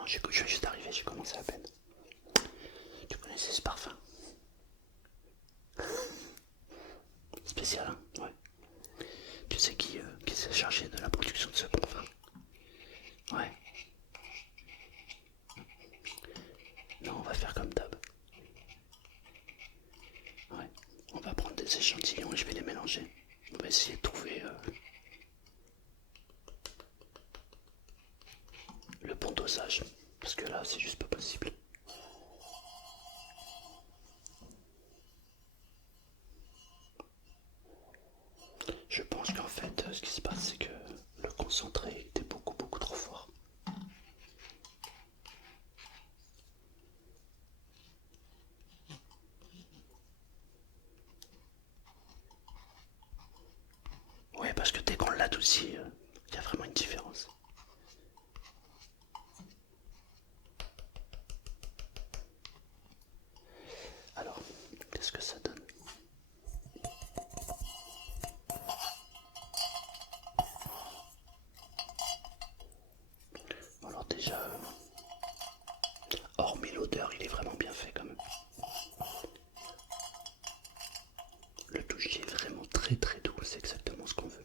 Non, je viens juste d'arriver, j'ai commencé à peine. Tu connaissais ce parfum? Spécial, hein? Ouais. Tu sais qui s'est chargé de la production de ce parfum? Ouais. Non, on va faire comme d'hab. Ouais. On va prendre des échantillons et je vais les mélanger. On va essayer de trouver le bon dosage. Parce que là, c'est juste pas possible. Je pense qu'en fait, ce qui se passe, c'est que le concentré était beaucoup trop fort. Ouais, parce que dès qu'on l'adoucit, il y a vraiment une différence. Alors, qu'est-ce que ça donne? Alors déjà, hormis l'odeur, il est vraiment bien fait quand même. Le toucher est vraiment très doux, c'est exactement ce qu'on veut.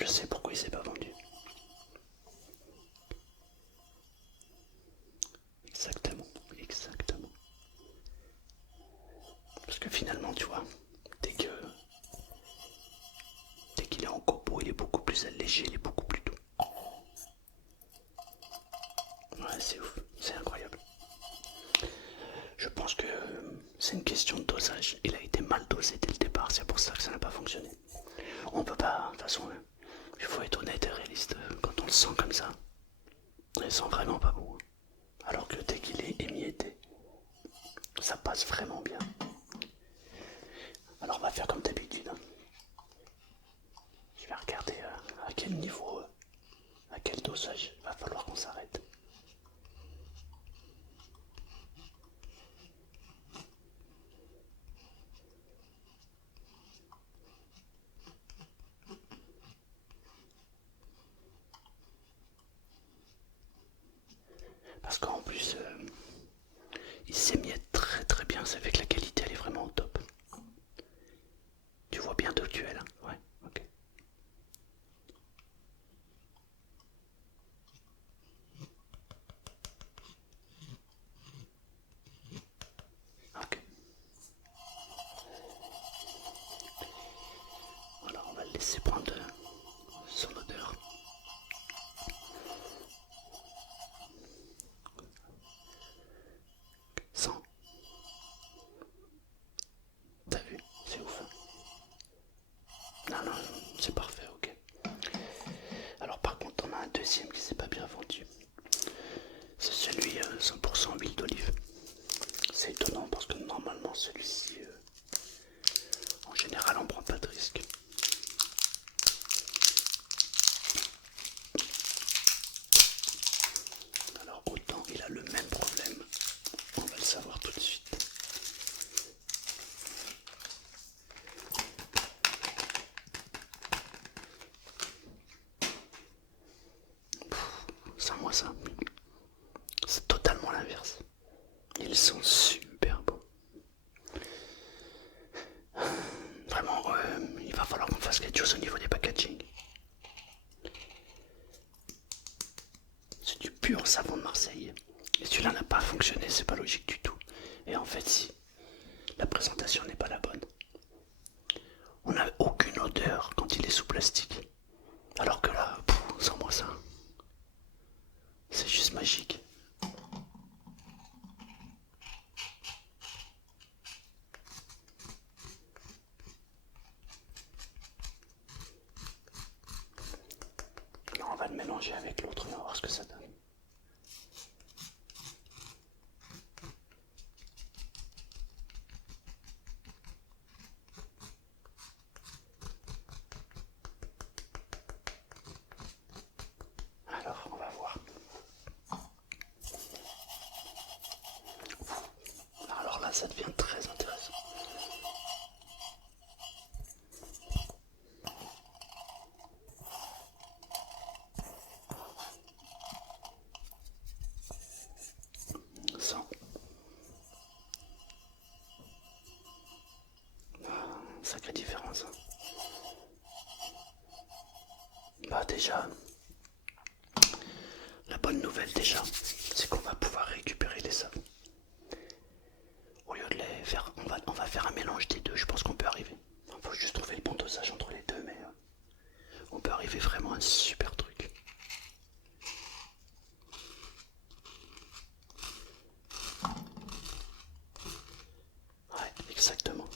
Je sais pourquoi il s'est pas vendu. Exactement, exactement. Parce que finalement, tu vois, dès que dès qu'il est en copeaux, il est beaucoup plus allégé, il est beaucoup plus doux. Ouais, c'est ouf, c'est incroyable. Je pense que c'est une question de dosage. Il a été mal dosé dès le départ, c'est pour ça que ça n'a pas fonctionné. On peut pas, de toute façon, hein, il faut être honnête et réaliste. Quand on le sent comme ça, il sent vraiment pas bon. Alors que dès qu'il est émietté, ça passe vraiment bien. Alors on va faire comme d'habitude, hein. Je vais regarder à quel niveau, à quel dosage il va falloir qu'on s'arrête. Parce qu'en plus, il s'émiette très bien, ça fait que la qualité elle est vraiment au top. Tu vois bien d'où tu es là? Ouais, ok. Ok. Voilà, on va le laisser prendre son odeur. Sans. T'as vu? C'est ouf, hein. Non, c'est parfait, ok. Alors par contre, on a un deuxième qui s'est pas bien vendu. C'est celui 100% huile d'olive. C'est étonnant parce que normalement celui-ci, en général, on prend pas de risque. Alors autant il a le même problème, on va le savoir tout de suite. Sans moi ça, c'est totalement l'inverse. Ils sont super beaux. Vraiment, il va falloir qu'on fasse quelque chose au niveau des packaging. C'est du pur savon de Marseille. Et celui-là n'a pas fonctionné, c'est pas logique du tout. Et en fait, si, la présentation n'est pas la bonne. On n'a aucune odeur quand il est sous plastique. Alors que là, sans moi ça, c'est juste magique. Là, on va le mélanger avec l'autre et on va voir ce que ça donne. Alors, on va voir. Alors là, ça devient très intéressant. sacrée différence. Bah déjà, la bonne nouvelle déjà, c'est qu'on va pouvoir récupérer les savons. Au lieu de les faire, on va faire un mélange des deux, je pense qu'on peut arriver. Il faut juste trouver le bon dosage entre les deux, mais on peut arriver vraiment à un super truc. Ouais, exactement.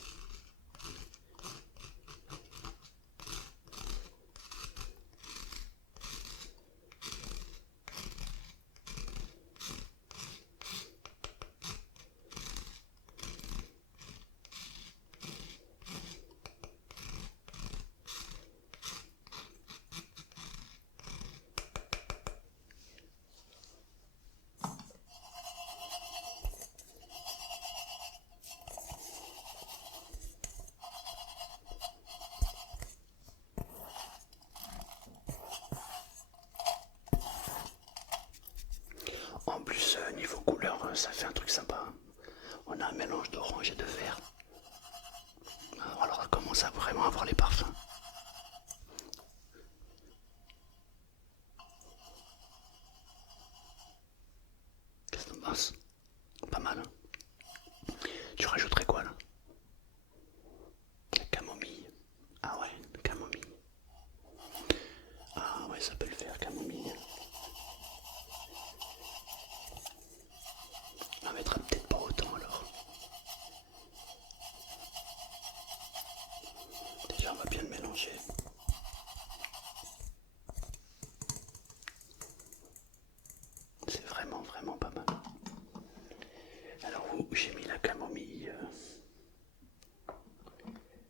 En plus, niveau couleur, ça fait un truc sympa. On a un mélange d'orange et de vert. Alors on commence à vraiment avoir les parfums. Qu'est-ce que t'en penses? Pas mal, hein. Tu rajouterais quoi là? La camomille. Ah ouais, camomille. Ah ouais, ça peut le faire, camomille. On en mettra peut-être pas autant alors. Déjà, on va bien le mélanger. C'est vraiment, vraiment pas mal. Alors, où j'ai mis la camomille?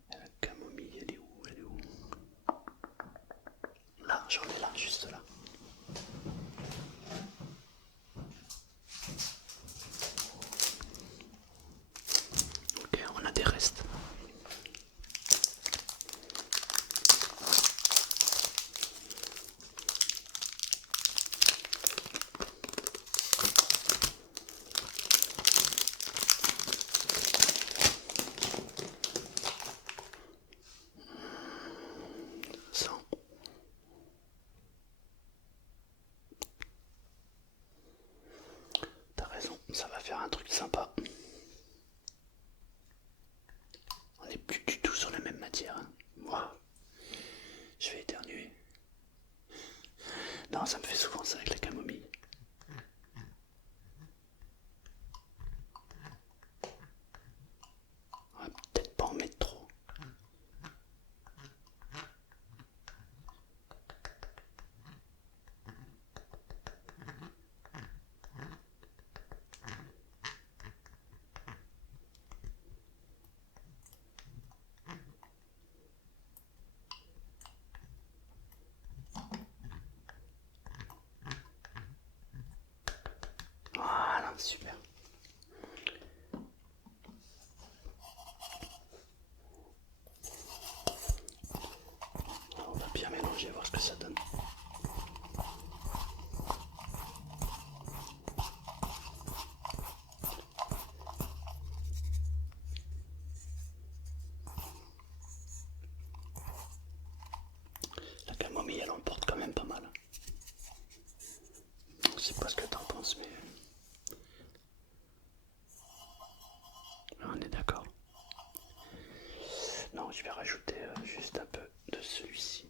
La camomille, elle est où? Elle est où? Là, j'en ai là, juste là. Ok, on a des restes. Ça. T'as raison, ça va faire un truc sympa. On n'est plus du tout sur la même matière, hein. Moi, je vais éternuer. Non, ça me fait souvent ça avec la camomille. On va peut-être pas en mettre trop. Voilà, super. On va bien mélanger, voir ce que ça donne. La camomille, elle emporte quand même pas mal. Je sais pas ce que t'en penses, mais on est d'accord. Non, je vais rajouter juste un peu de celui-ci.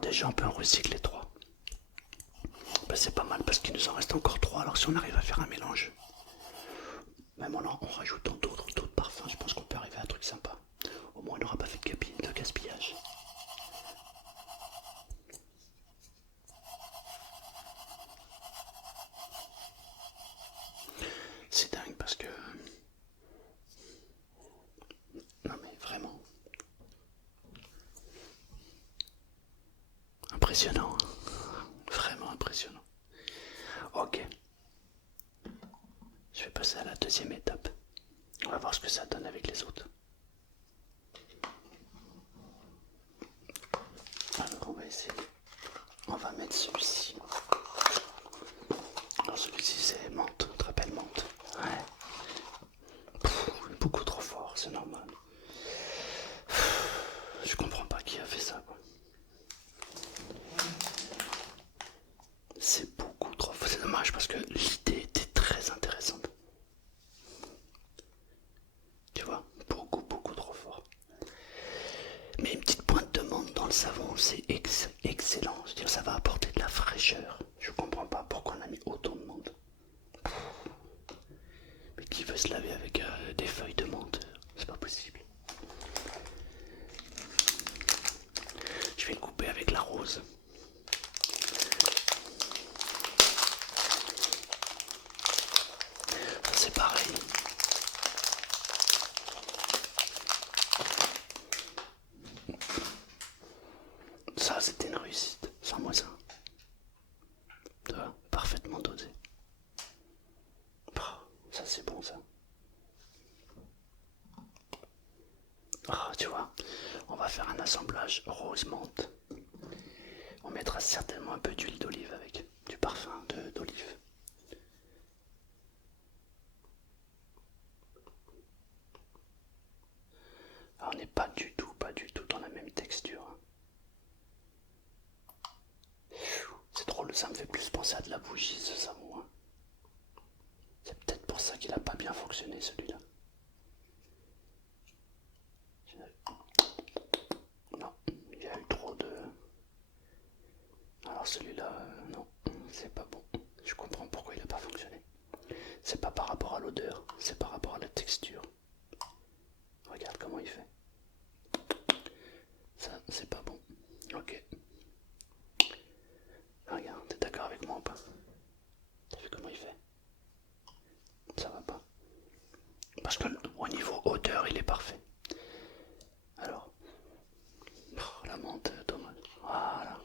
déjà on peut en recycler 3. Ben, c'est pas mal parce qu'il nous en reste encore 3. Alors si on arrive à faire un mélange, même en rajoutant d'autres parfums, je pense qu'on peut arriver à un truc sympa. Au moins on n'aura pas fait de gaspillage. C'est dingue parce que... Non mais vraiment... Impressionnant, hein. Vraiment impressionnant. Ok. Je vais passer à la deuxième étape. On va voir ce que ça donne avec les autres. Alors on va essayer. On va mettre celui-ci. Alors celui-ci c'est menthe, très belle menthe. Ouais. Beaucoup trop fort, c'est normal. Je comprends pas qui a fait ça, quoi. C'est beaucoup trop fort. C'est dommage parce que l'idée était très intéressante. Tu vois, beaucoup trop fort. Mais une petite pointe de menthe dans le savon, c'est excellent. Je veux dire, ça va apporter de la fraîcheur. Je comprends pas pourquoi on a mis autant de menthe. Mais qui veut se laver avec des feuilles de menthe? C'est pas possible. Je vais le couper avec la rose. Ça c'est pareil. Ça c'était une réussite, sans moi ça. Tu vois, parfaitement dosé. Oh, ça c'est bon ça. Oh, tu vois, on va faire un assemblage rose menthe. On mettra certainement un peu d'huile d'olive avec, du parfum d'olive. Alors, on n'est pas du tout dans la même texture. C'est drôle, ça me fait plus penser à de la bougie ce savon. Hein. C'est peut-être pour ça qu'il n'a pas bien fonctionné celui-là. Non, il y a eu trop de... Alors celui-là, non, c'est pas bon. Je comprends pourquoi il n'a pas fonctionné. C'est pas par rapport à l'odeur, c'est par rapport à la texture. Regarde comment il fait. Ça, c'est pas bon. Ok. Regarde, t'es d'accord avec moi ou pas? T'as vu comment il fait? Ça va pas. Parce que au niveau odeur, il est parfait. Alors, oh, la menthe, dommage. Voilà.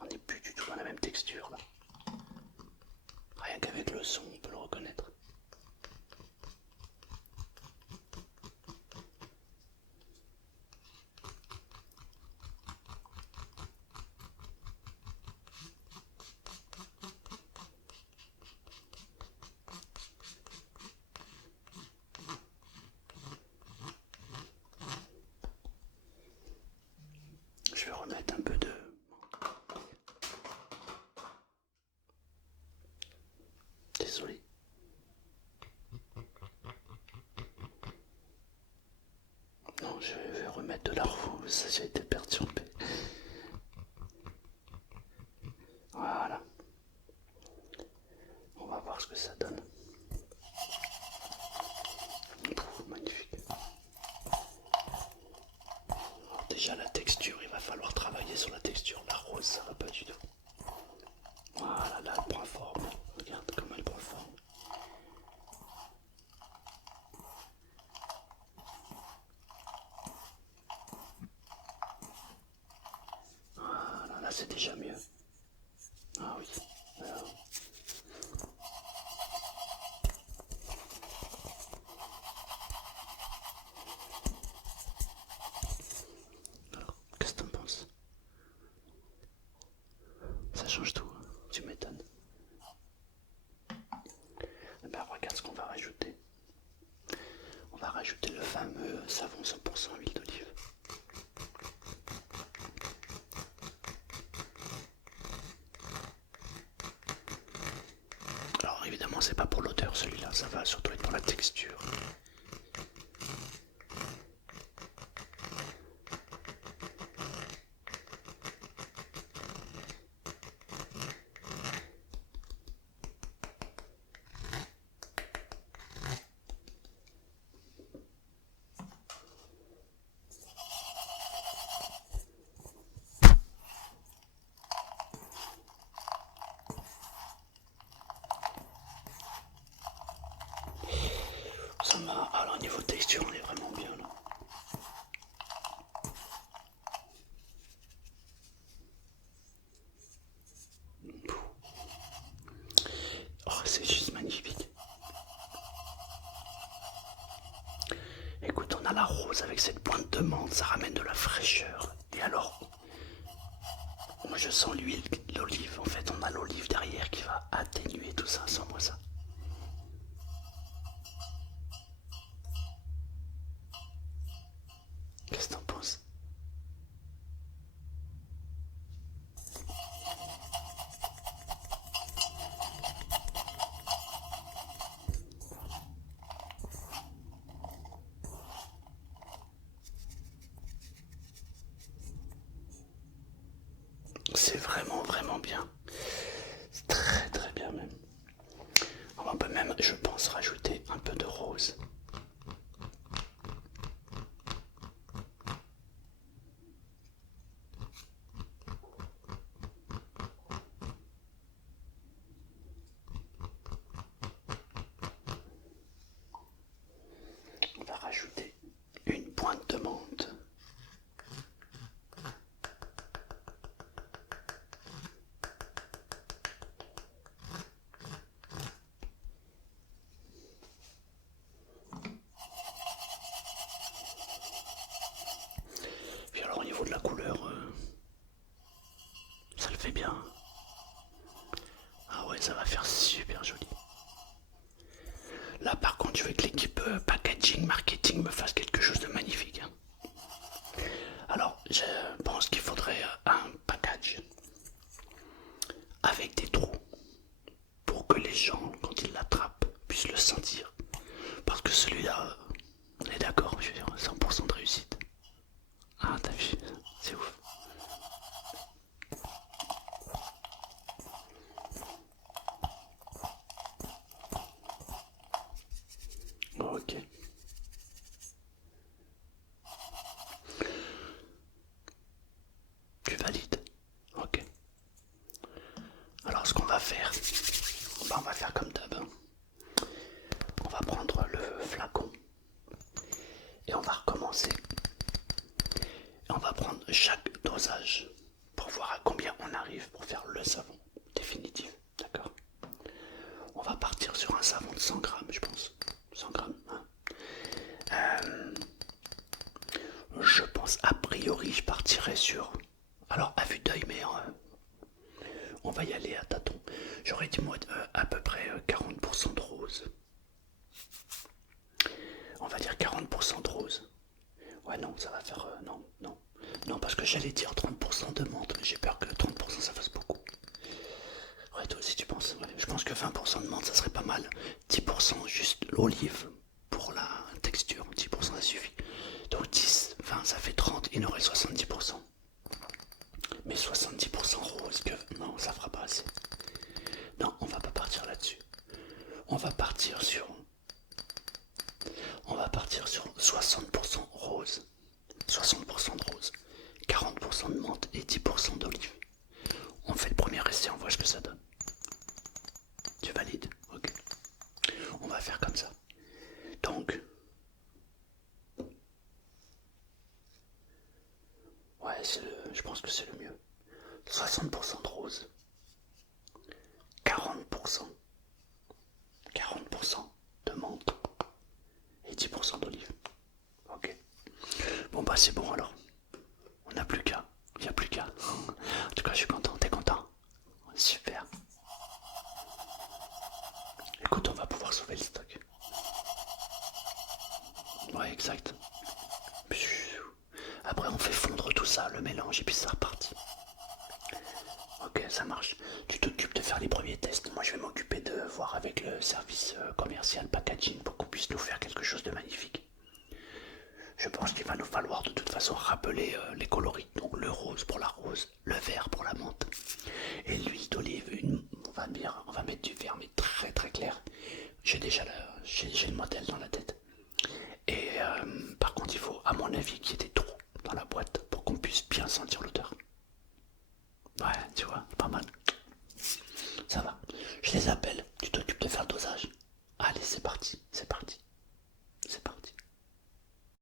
On n'est plus du tout dans la même texture là. Rien qu'avec le son, on peut le reconnaître. Je vais remettre un peu de... Désolé. Non, je vais remettre de la rose, j'ai été perturbé. Voilà. On va voir ce que ça donne. Magnifique. Alors déjà la texture, il va falloir travailler sur la texture. La rose, ça va pas du tout. Voilà, là elle prend forme. Regarde comment elle prend forme. Voilà, là c'est déjà mieux. Ah oui. Alors, qu'est-ce que t'en penses? Ça change tout, hein. Tu m'étonnes. Eh ben, regarde ce qu'on va rajouter. On va rajouter le fameux savon 100% huile d'olive. Alors évidemment c'est pas pour l'odeur celui-là, ça va surtout être pour la texture. de menthe, ça ramène de la fraîcheur. Et alors, moi je sens l'huile, l'olive. En fait, on a l'olive derrière qui va atténuer tout ça. Sens-moi ça. Qu'est-ce que t'en penses? C'est vraiment vraiment bien. C'est très très bien même. On peut même, je pense, rajouter un peu de rose. On va rajouter une pointe de menthe. Puis alors au niveau de la couleur, ça le fait bien. Ah ouais, ça va faire super joli. Là par contre, je veux que l'équipe packaging, marketing me fasse quelque chose de magnifique, hein. Alors, je pense qu'il faudrait un package avec des trous pour que les gens, quand ils l'attrapent, puissent le sentir. Parce que celui-là, on est d'accord, je veux dire, 100% de réussite. Ah, t'as vu, c'est ouf. Ok. Tu valides? Ok. Alors, ce qu'on va faire, on va faire comme d'hab. On va prendre le flacon et on va recommencer. Et on va prendre chaque dosage pour voir à combien on arrive pour faire le savon définitif. D'accord? On va partir sur un savon de 100 grammes, je pense. 100 grammes. Hein. Je pense, a priori, je partirais sur. Alors, à vue d'œil, mais on va y aller à tâtons. J'aurais dit, moi, à peu près 40% de rose. On va dire 40% de rose. Ouais, non, ça va faire. Non, non. Non, parce que j'allais dire 30% de menthe, mais j'ai peur que 30% ça fasse beaucoup. Ouais, toi aussi tu penses. Ouais, je pense que 20% de menthe ça serait pas mal. 10% juste l'olive pour la texture. 10% ça suffit. Donc 10, 20 ça fait 30, il nous reste 70%. Mais 70% rose, que non, ça fera pas assez. Non, on va pas partir là-dessus. On va partir sur. On va partir sur 60% rose. 60% de rose. 40% de menthe et 10% d'olive. On fait le premier essai, on voit ce que ça donne. Tu valides? Ok. On va faire comme ça. Donc. Ouais, je pense que c'est le mieux. 60% de rose. 40%. 40% de menthe. Et 10% d'olive. Ok. Bon bah c'est bon alors. On n'a plus qu'à. Il n'y a plus qu'à. En tout cas je suis content. T'es content? Super. Écoute, on va pouvoir sauver le stock. Ouais, exact. Après, on fait fondre tout ça, le mélange, et puis ça repartit. Ok, ça marche. Tu t'occupes de faire les premiers tests. Moi, je vais m'occuper de voir avec le service commercial packaging pour qu'on puisse nous faire quelque chose de magnifique. Je pense qu'il va nous falloir de toute façon rappeler les coloris. Donc le rose pour la rose, le vert pour la menthe. Et l'huile d'olive, on va mettre du vert, mais très très clair. J'ai déjà j'ai le modèle dans la tête. Et par contre, il faut, à mon avis, qu'il y ait